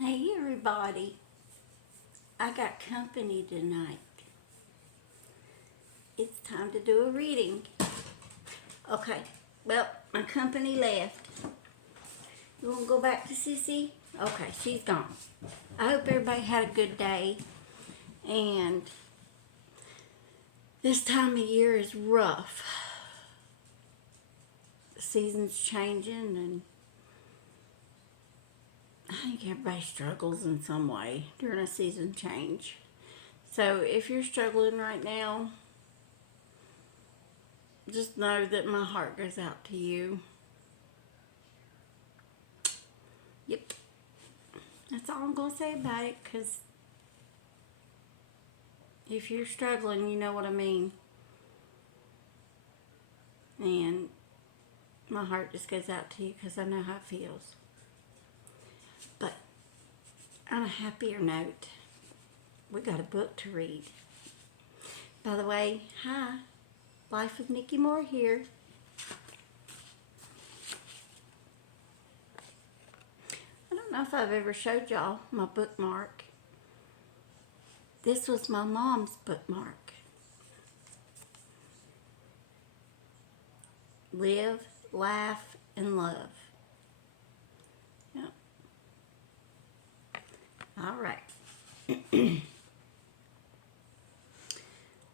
Hey everybody, I got company tonight. It's time to do a reading. Okay, well, my company left. You want to go back to Sissy? Okay, she's gone. I hope everybody had a good day. And this time of year is rough. The season's changing, and I think everybody struggles in some way during a season change. So if you're struggling right now, just know that my heart goes out to you. Yep. That's all I'm going to say about it, because if you're struggling, you know what I mean. And my heart just goes out to you because I know how it feels. But on a happier note, we got a book to read. By the way, hi, Life with Nikki Moore here. I don't know if I've ever showed y'all my bookmark. This was my mom's bookmark. Live, laugh, and love. Yep. All right.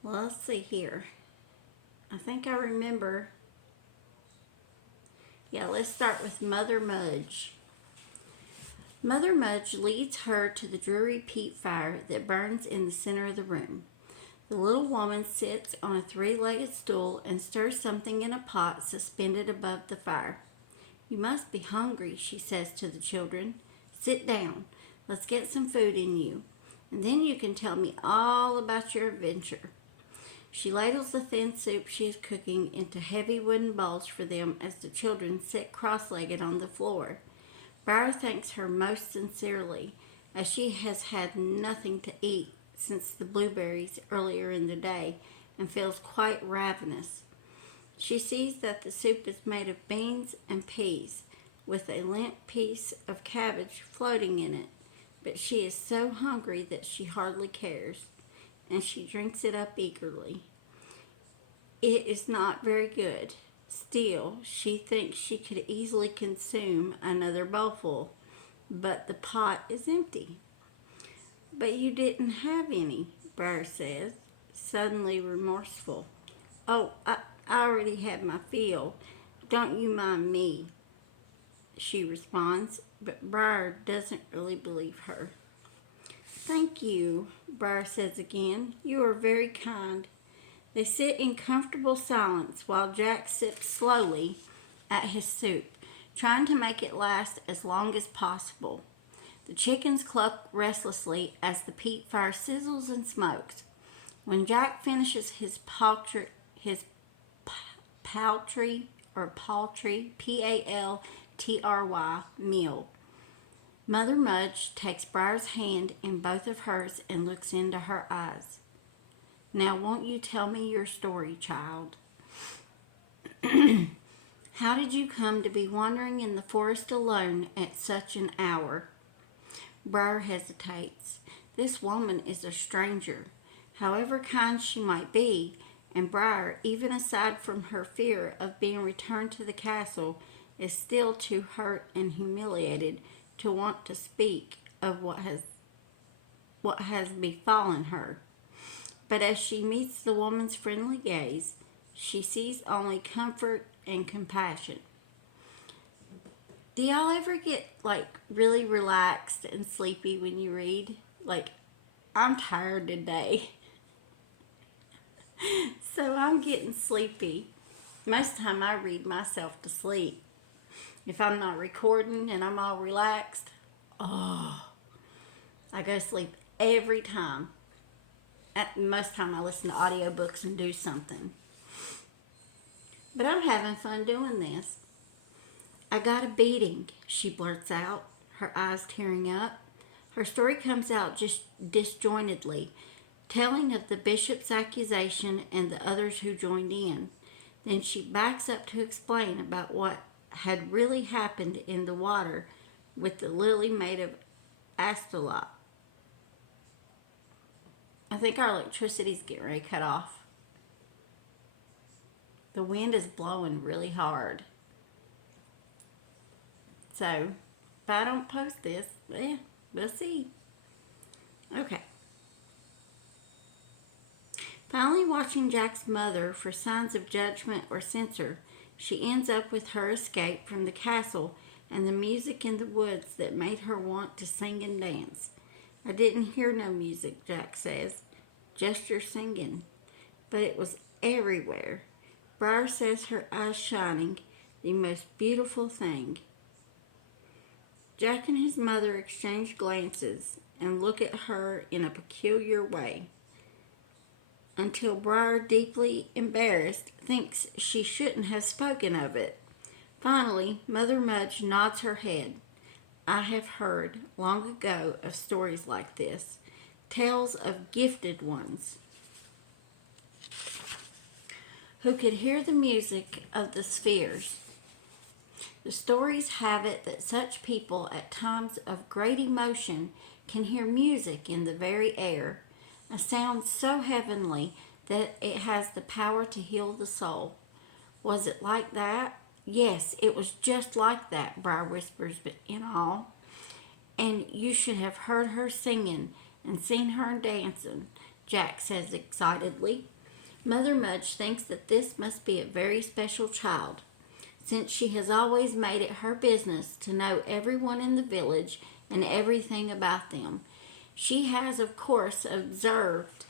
Well, let's see here. I think I remember. Yeah, let's start with Mother Mudge. Mother Mudge leads her to the dreary peat fire that burns in the center of the room. The little woman sits on a three-legged stool and stirs something in a pot suspended above the fire. You must be hungry, she says to the children. Sit down. Let's get some food in you, and then you can tell me all about your adventure. She ladles the thin soup she is cooking into heavy wooden bowls for them as the children sit cross-legged on the floor. Briar thanks her most sincerely, as she has had nothing to eat since the blueberries earlier in the day and feels quite ravenous. She sees that the soup is made of beans and peas, with a limp piece of cabbage floating in it, but she is so hungry that she hardly cares, and she drinks it up eagerly. It is not very good. Still, she thinks she could easily consume another bowlful, but the pot is empty. But you didn't have any, Briar says, suddenly remorseful. Oh, I already had my fill. Don't you mind me, she responds, but Briar doesn't really believe her. Thank you, Briar says again. You are very kind. They sit in comfortable silence while Jack sips slowly at his soup, trying to make it last as long as possible. The chickens cluck restlessly as the peat fire sizzles and smokes. When Jack finishes his paltry, Paltry, meal, Mother Mudge takes Briar's hand in both of hers and looks into her eyes. Now won't you tell me your story, child? How did you come to be wandering in the forest alone at such an hour? Briar hesitates. This woman is a stranger, however kind she might be, and Briar, even aside from her fear of being returned to the castle, is still too hurt and humiliated to want to speak of what has befallen her. But as she meets the woman's friendly gaze, she sees only comfort and compassion. Do y'all ever get really relaxed and sleepy when you read? I'm tired today. So I'm getting sleepy. Most of the time I read myself to sleep. If I'm not recording and I'm all relaxed, I go to sleep every time. Most of the time I listen to audiobooks and do something. But I'm having fun doing this. I got a beating, she blurts out, her eyes tearing up. Her story comes out just disjointedly, telling of the bishop's accusation and the others who joined in. Then she backs up to explain about what had really happened in the water with the lily made of asked a lot. I think our electricity's getting ready to cut off. The wind is blowing really hard. So, if I don't post this, we'll see. Okay. Finally watching Jack's mother for signs of judgment or censure, she ends up with her escape from the castle and the music in the woods that made her want to sing and dance. I didn't hear no music, Jack says, just your singing. But it was everywhere. Briar says her eyes shining, the most beautiful thing. Jack and his mother exchange glances and look at her in a peculiar way, until Briar, deeply embarrassed, thinks she shouldn't have spoken of it. Finally, Mother Mudge nods her head. I have heard long ago of stories like this, tales of gifted ones who could hear the music of the spheres. The stories have it that such people at times of great emotion can hear music in the very air, a sound so heavenly that it has the power to heal the soul. Was it like that? Yes, it was just like that, Briar whispers in awe. And you should have heard her singing and seen her dancing, Jack says excitedly. Mother Mudge thinks that this must be a very special child, since she has always made it her business to know everyone in the village and everything about them. She has, of course, observed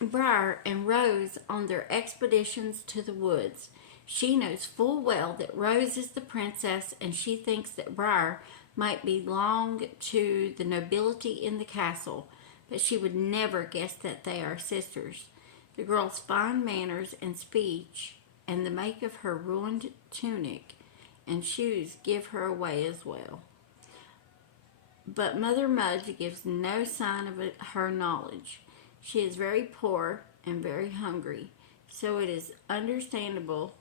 Briar and Rose on their expeditions to the woods. She knows full well that Rose is the princess, and she thinks that Briar might belong to the nobility in the castle, but she would never guess that they are sisters. The girl's fine manners and speech and the make of her ruined tunic and shoes give her away as well. But Mother Mudge gives no sign of her knowledge. She is very poor and very hungry, so it is understandable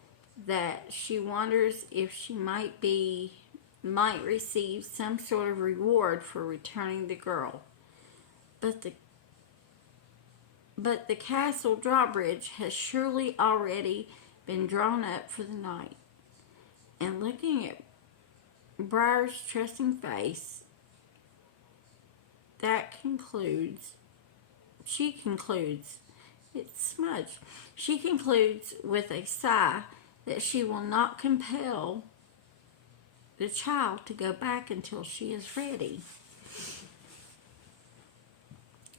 that she wonders if she might receive some sort of reward for returning the girl. But the castle drawbridge has surely already been drawn up for the night. And looking at Briar's trusting face, she concludes with a sigh that she will not compel the child to go back until she is ready.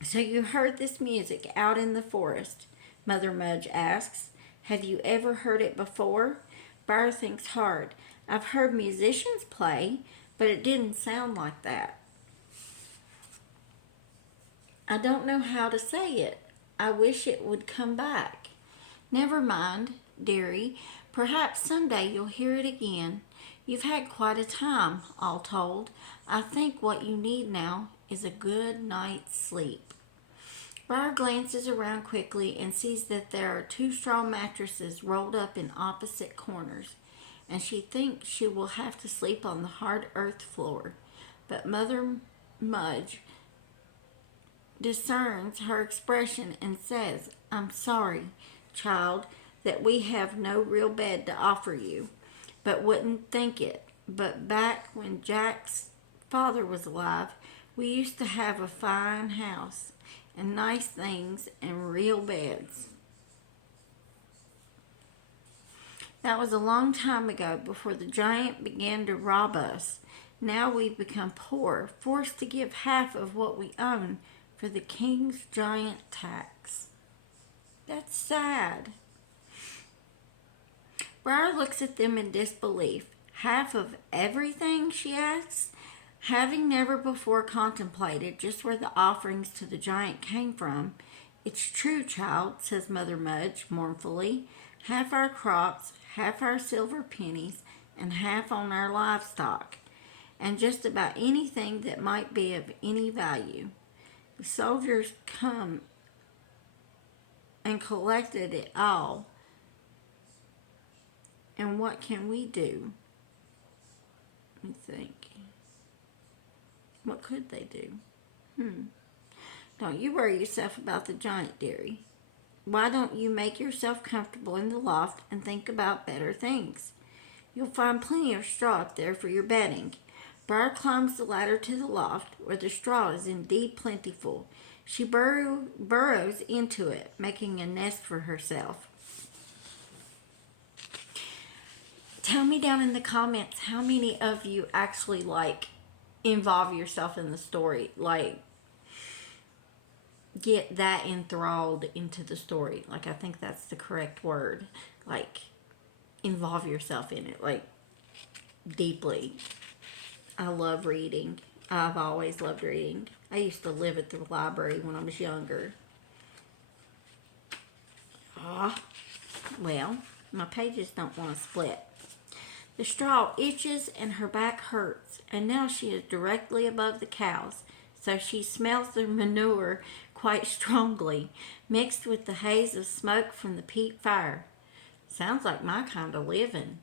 So you heard this music out in the forest? Mother Mudge asks. Have you ever heard it before? Briar thinks hard. I've heard musicians play, but it didn't sound like that. I don't know how to say it. I wish it would come back. Never mind, dearie. Perhaps someday you'll hear it again. You've had quite a time, all told. I think what you need now is a good night's sleep. Briar glances around quickly and sees that there are 2 straw mattresses rolled up in opposite corners, and she thinks she will have to sleep on the hard earth floor. But Mother Mudge discerns her expression and says, I'm sorry, child, that we have no real bed to offer you, but wouldn't think it. But back when Jack's father was alive, we used to have a fine house and nice things and real beds. That was a long time ago, before the giant began to rob us. Now we've become poor, forced to give half of what we own for the king's giant tax. That's sad. Briar looks at them in disbelief. Half of everything, she asks, having never before contemplated just where the offerings to the giant came from. It's true, child, says Mother Mudge mournfully. Half our crops, half our silver pennies, and half on our livestock, and just about anything that might be of any value. The soldiers come and collected it all. And what can we do? Let me think. What could they do? Don't you worry yourself about the giant, dearie. Why don't you make yourself comfortable in the loft and think about better things? You'll find plenty of straw up there for your bedding. Briar climbs the ladder to the loft, where the straw is indeed plentiful. She burrows into it, making a nest for herself. Tell me down in the comments how many of you actually involve yourself in the story, get that enthralled into the story. I think that's the correct word. Involve yourself in it, deeply. I love reading. I've always loved reading. I used to live at the library when I was younger. Well, my pages don't want to split. The straw itches and her back hurts, and now she is directly above the cows, so she smells their manure quite strongly, mixed with the haze of smoke from the peat fire. Sounds like my kind of living.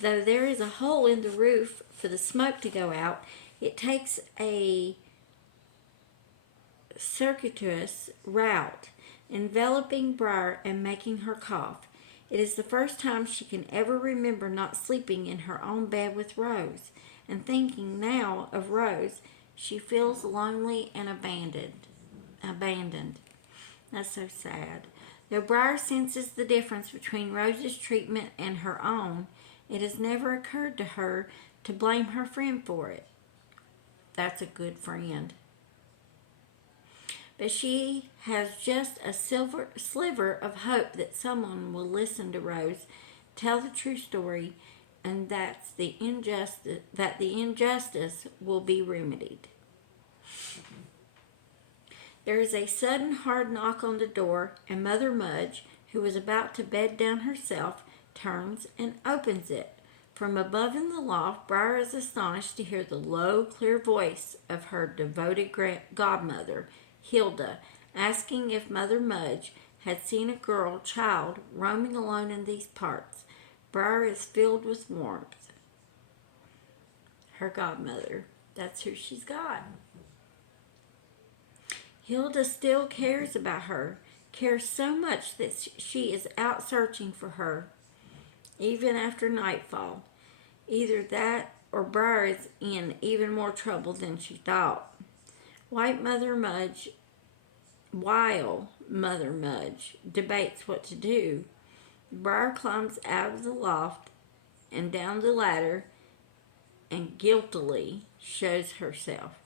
Though there is a hole in the roof for the smoke to go out, it takes a circuitous route, enveloping Briar and making her cough. It is the first time she can ever remember not sleeping in her own bed with Rose, and thinking now of Rose, she feels lonely and abandoned. That's so sad. Though Briar senses the difference between Rose's treatment and her own, it has never occurred to her to blame her friend for it. That's a good friend. But she has just a sliver of hope that someone will listen to Rose, tell the true story, and that the injustice will be remedied. There is a sudden hard knock on the door, and Mother Mudge, who is about to bed down herself, turns and opens it. From above in the loft, Briar is astonished to hear the low, clear voice of her devoted godmother, Hilda, asking if Mother Mudge had seen a child roaming alone in these parts. Briar is filled with warmth. Her godmother, that's who she's got. Hilda still cares about her, cares so much that she is out searching for her, even after nightfall. Either that or Briar is in even more trouble than she thought. While Mother Mudge debates what to do, Briar climbs out of the loft and down the ladder and guiltily shows herself,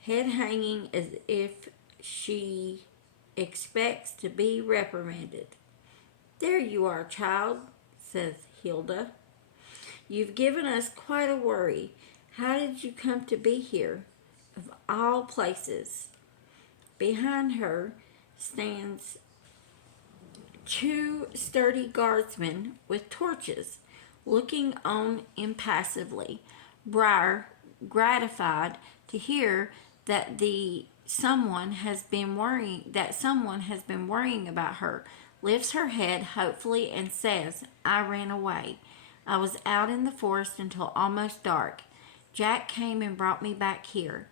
head hanging as if she expects to be reprimanded. "There you are, child," says Hilda. "You've given us quite a worry. How did you come to be here, of all places?" Behind her stands two sturdy guardsmen with torches, looking on impassively. Briar, gratified to hear that someone has been worrying about her, lifts her head hopefully and says, "I ran away. I was out in the forest until almost dark. Jack came and brought me back here."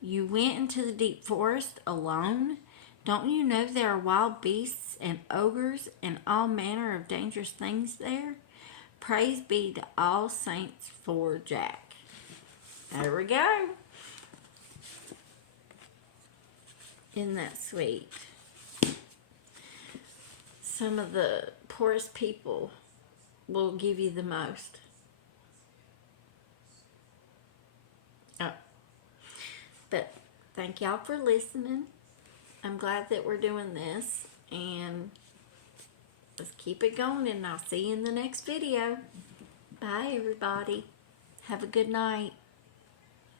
"You went into the deep forest alone? Don't you know there are wild beasts and ogres and all manner of dangerous things there? Praise be to all saints for Jack." There we go. Isn't that sweet? Some of the poorest people will give you the most. But thank y'all for listening. I'm glad that we're doing this, and let's keep it going, and I'll see you in the next video. Bye, everybody. Have a good night.